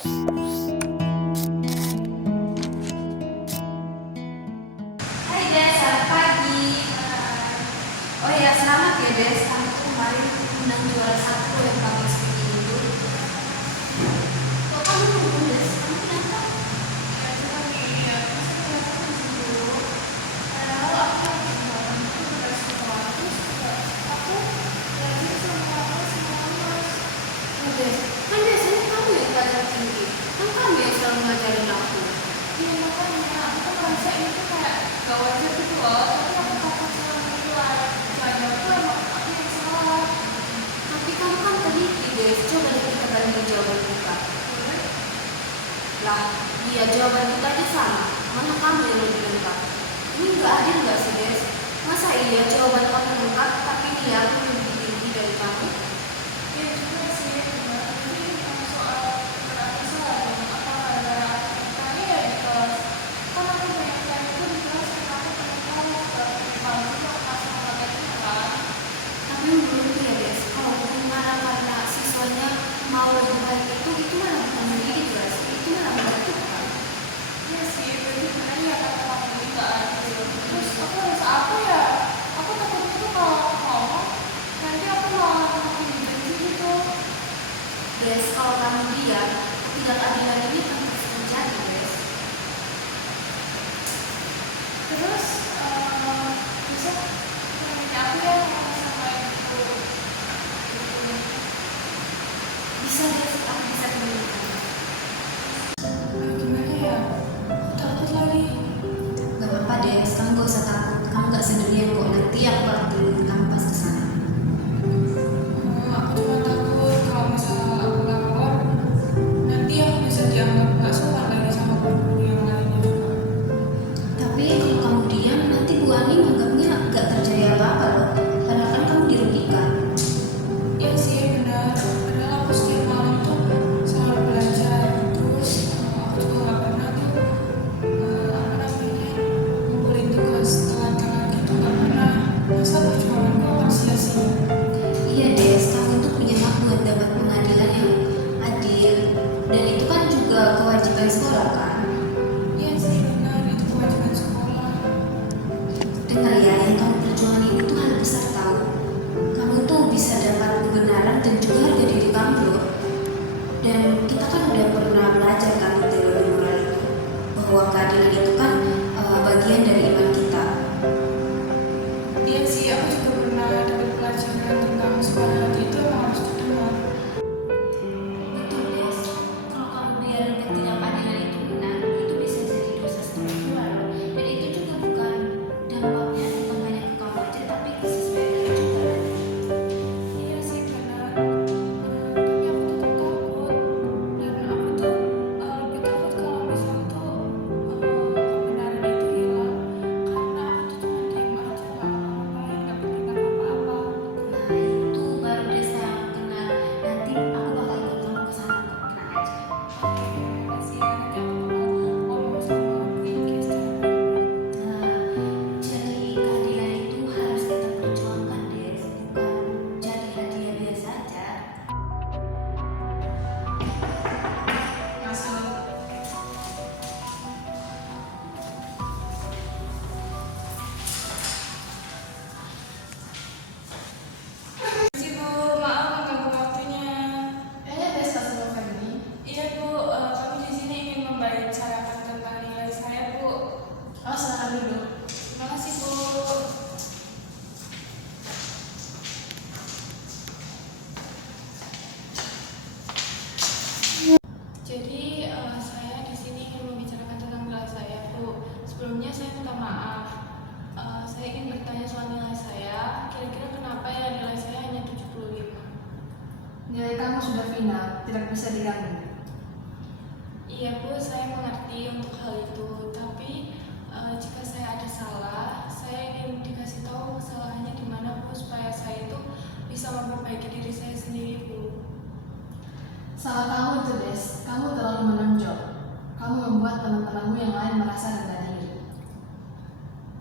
Hai Des, selamat pagi. Oh ya, selamat ya Des. Kamu tuh kemarin menang juara satu yang public speaking itu. Kok kamu ngomong Des? Kamu kenapa? Oh Des, kan biasanya kamu yang belajar tinggi. Kan kamu yang selalu ngajarin aku. Tapi kamu kan teliti Des. Coba deh kita bandingin jawaban kita. Lah, iya jawaban kita aja sama. Mana kamu yang lebih lengkap? Ini nggak adil nggak sih Des? Masa iya jawaban kamu lengkap tapi dia aku lebih tinggi dari kamu? Tapi menurutku ya Des, kalau bukan marah karena siswanya mau lebih baik itu malah bukan mendidik nggak sih? Itu malah menjatuhkan. Des, kalau kamu diam, ketidakadilan ini akan terus terjadi Des. Bisa Des, aku bisa temukan. Gak apa-apa Des, kamu gak usah takut. Kamu gak sendirian kok. Nanti aku bakal temenin kamu pas kesana. Tapi kalau kamu diam, nanti Bu Ani menganggapnya gak terjadi apa-apa loh. Padahal kan kamu dirugikan. Iya Des, kamu tuh punya hak buat dapat pengadilan yang adil. Dan itu kan juga kewajiban sekolah kan. Dengar ya, yang kamu perjuangin itu hal besar tahu. Kamu tuh bisa dapat kebenaran dan juga harga diri kamu loh. Dan kita kan udah pernah belajar kan di teori moral itu bahwa keadilan itu kan bagian dari iman kita. Betul Des, kalau kamu biarin ketidakadilan itu menang, itu bisa jadi dosa struktural loh. Dan itu juga bukan dampaknya bukan hanya ke kamu aja, tapi ke sesuai juga nanti. Nah itu baru desa yang kena. Nanti aku bakal ikut kamu ke sana kok, tenang aja. Nah, jadi keadilan itu harus kita perjuangkan Des, bukan jadi hadiah biasa aja. Jadi saya di sini ingin membicarakan tentang nilai saya, Bu. Sebelumnya saya minta maaf. Saya ingin bertanya soal nilai saya. Kira-kira kenapa ya nilai saya hanya 75? Nilai kamu sudah final, tidak bisa diganggu. Iya, Bu, saya mengerti untuk hal itu. Tapi jika saya ada salah, saya ingin dikasih tahu kesalahannya di mana, Bu, supaya saya itu bisa memperbaiki diri saya sendiri, Bu. Salah kamu itu Des, kamu terlalu menonjol. Kamu membuat teman-temanmu yang lain merasa rendah diri.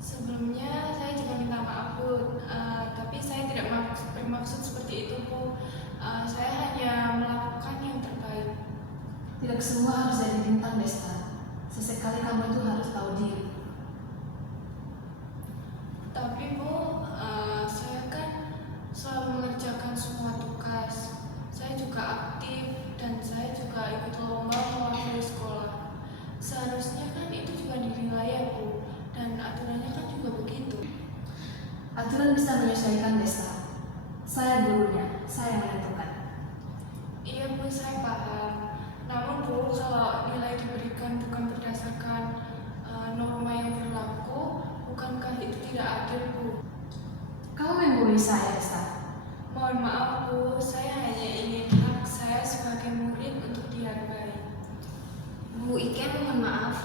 Sebelumnya saya juga minta maaf, Bu. Tapi saya tidak bermaksud seperti itu, Bu. Saya hanya melakukan yang terbaik. Tidak semua harus jadi bintang, Desta. Sesekali kamu itu harus tahu diri. Tapi Bu, saya kan selalu mengerjakan semua tugas. Saya juga aktif dan saya juga ikut lomba mewakili sekolah. Seharusnya kan itu juga dinilai ya Bu, dan aturannya kan juga begitu. Aturan bisa menyesuaikan, Desta. Saya gurunya, saya yang menentukan. Iya Bu, saya paham. Namun Bu, kalau nilai diberikan bukan berdasarkan norma yang berlaku, bukankah itu tidak adil Bu? Kamu menggurui saya, Desta. Mohon maaf Bu, saya hanya ingin hak saya sebagai murid untuk dihargai. Bu Ike, mohon maaf.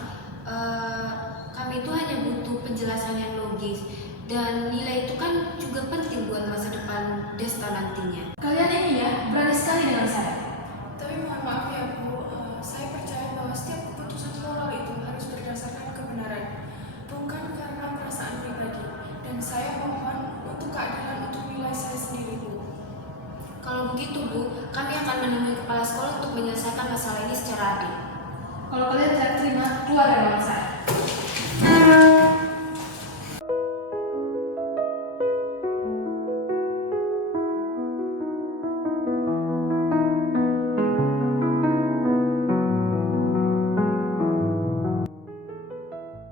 Kami itu hanya butuh penjelasan yang logis. Dan nilai itu kan juga penting buat masa depan Desta nantinya. Kalian ini ya, berani sekali dengan saya. Tapi mohon maaf ya Bu, saya percaya bahwa setiap keputusan moral itu harus berdasarkan kebenaran, bukan karena perasaan pribadi. Dan saya mohon untuk keadilan untuk nilai saya sendiri Bu. Kalau begitu Bu, kami akan menemui kepala sekolah untuk menyelesaikan masalah ini secara adil. Kalau kalian tidak terima, keluar dari ruangan saya.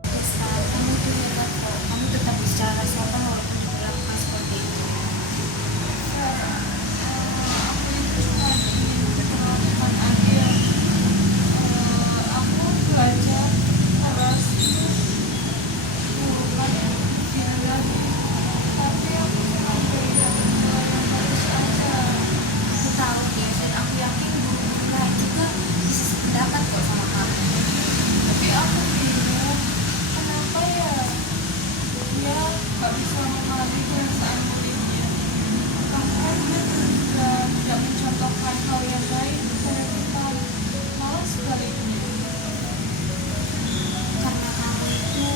Desta, kamu itu hebat kok. Kamu tetap bicara sopan walaupun dilakukan seperti itu. Aku itu cuma ingin diperlakukan adil. Aku belajar keras itu bukan bilang, tapi aku cuma berikan nilai yang bagus aja. Aku tahu Des, dan aku yakin guru-guru lain juga bisa sependapat kok sama kamu. Tapi aku bingung, kenapa ya dia nggak bisa memahami perasaan muridnya. Bahkan dia juga tidak mencontohkan hal yang baik kepada kita, malah sebaliknya. Karena kamu itu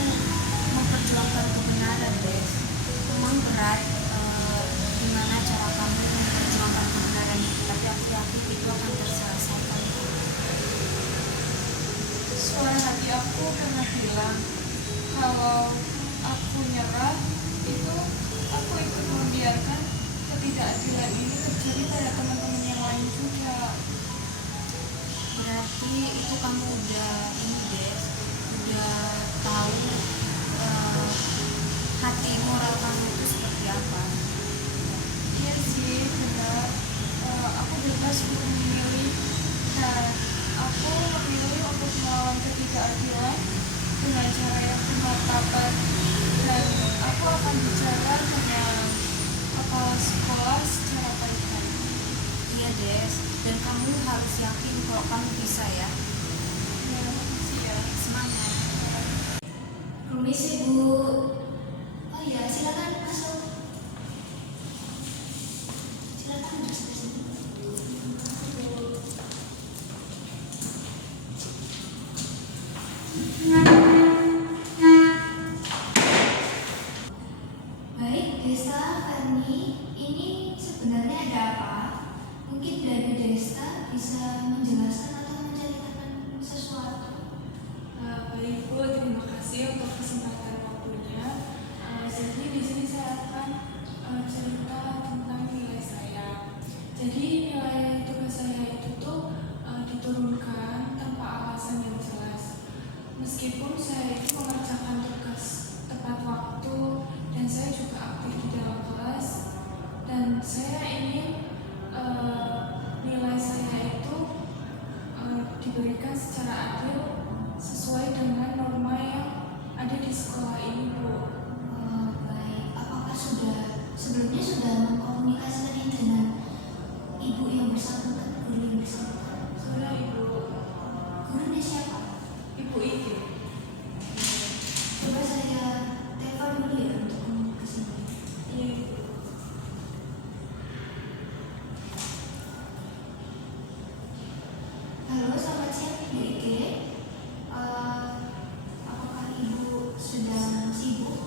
memperjuangkan kebenaran, Des. Memang berat gimana cara kamu memperjuangkan kebenaran itu, tapi aku yakin itu akan terselesaikan. Suara hati aku pernah bilang kalau aku nyerah itu aku ikut membiarkan ketidakadilan ini terjadi pada teman-teman yang lain juga. Berarti itu kamu udah ini, Des, udah tahu hati moral kamu itu seperti apa. Iya sih, benar. Aku bebas untuk memilih dan aku memilih untuk melawan ketidakadilan dengan cara yang bermartabat, dan aku akan bicara dengan kepala sekolah secara baik-baik. Iya, Des, dan kamu harus yakin kalau kamu bisa ya. Ya, makasih ya. Semangat. Permisi, Bu. Oh iya, silakan masuk. Silakan masuk ke sini. Baik, Desta, Ferni, ini sebenarnya ada apa? Mungkin dari Desta bisa menjelaskan atau menceritakan sesuatu. Baik Bu, terima kasih untuk kesempatan waktunya. Jadi di sini saya akan cerita tentang nilai saya. Jadi nilai tugas saya itu tuh diturunkan tanpa alasan yang jelas. Meskipun saya itu mengerjakan tugas tepat waktu dan saya juga aktif di dalam kelas, dan saya ingin nilai saya itu diberikan secara adil sesuai dengan norma yang ada di sekolah ini Bu. Oh, baik. Apakah sebelumnya sudah mengkomunikasikan ini dengan ibu yang bersangkutan, guru yang bersangkutan? Sudah Ibu. Gurunya siapa? Ibu Iki. Coba saya telepon dulu ya untuk komunikasinya. Iya Ibu. Halo, selamat siang Ibu Ike. Apakah Ibu sedang sibuk?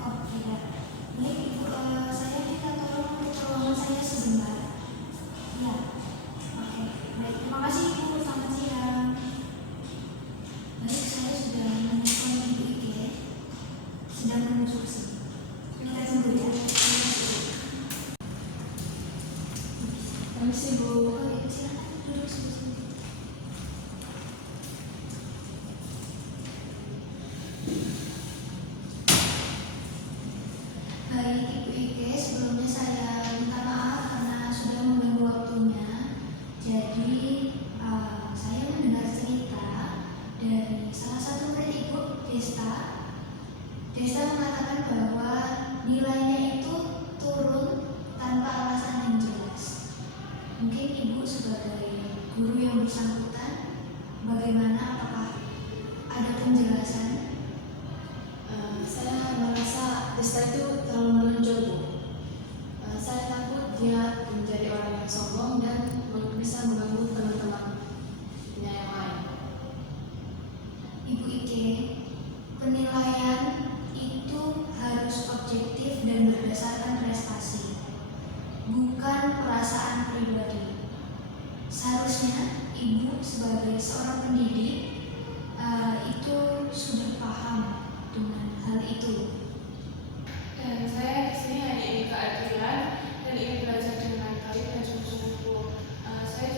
Oh tidak. Baik Ibu, saya minta tolong untuk ruangan saya sebentar. Ya, oke. bersangkutan? Bagaimana? Apakah ada penjelasan? Saya merasa Desta itu terlalu menonjol, Bu. Saya takut dia menjadi orang yang sombong dan bisa mengganggu teman-temannya yang lain. Ibu Ike, penilaian itu harus objektif dan berdasarkan prestasi, bukan perasaan pribadi. Seharusnya ibu sebagai seorang pendidik itu sudah paham dengan hal itu. Dan saya di sini hanya ingin keadilan dan ingin belajar dengan baik dan sungguh-sungguh. Saya